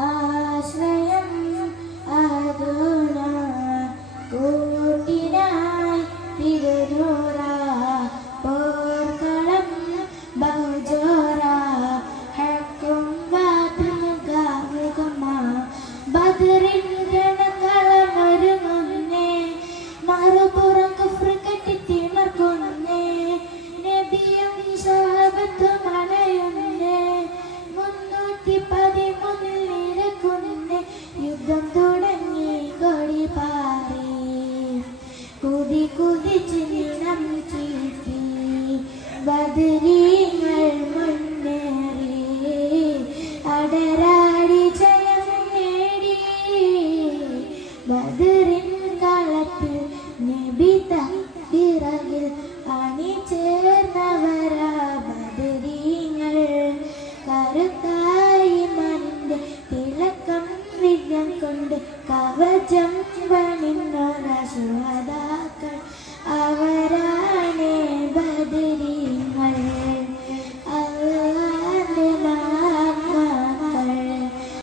ആശ്രയം അതുനാ കൂട്ടിനായി തിരുനൂറ പോർക്കളം ബഹുജോറ ഹക്കും വാതുമുഖമുഖമ ബദറിൻ രണകളമൊരുങ്ങുന്നേ മറുപുറം കുഫ്ർ കെട്ടിത്തിമർക്കുന്നേ നബിയും സ്വഹാബത്തും അണയുന്നേ 313 നിരക്കുന്നേ യുദ്ധം തുടങ്ങി കൊടി പാറി കുതി കുതിച്ച് നിണം ചീറ്റി ബദരീങ്ങൾ മുന്നേറി അടരാടി ജയം നേടി ബദറിൻ കളത്തിൽ നബി തഹ്തിറയിൽ അണിചേർന്നവരാ ബദരീങ്ങൾ കരുത്തായി മനിന്റെ തിളക്കം വിജയം കൊണ്ട് കവചം പണിന്നോര ശുഹദാക്കൾ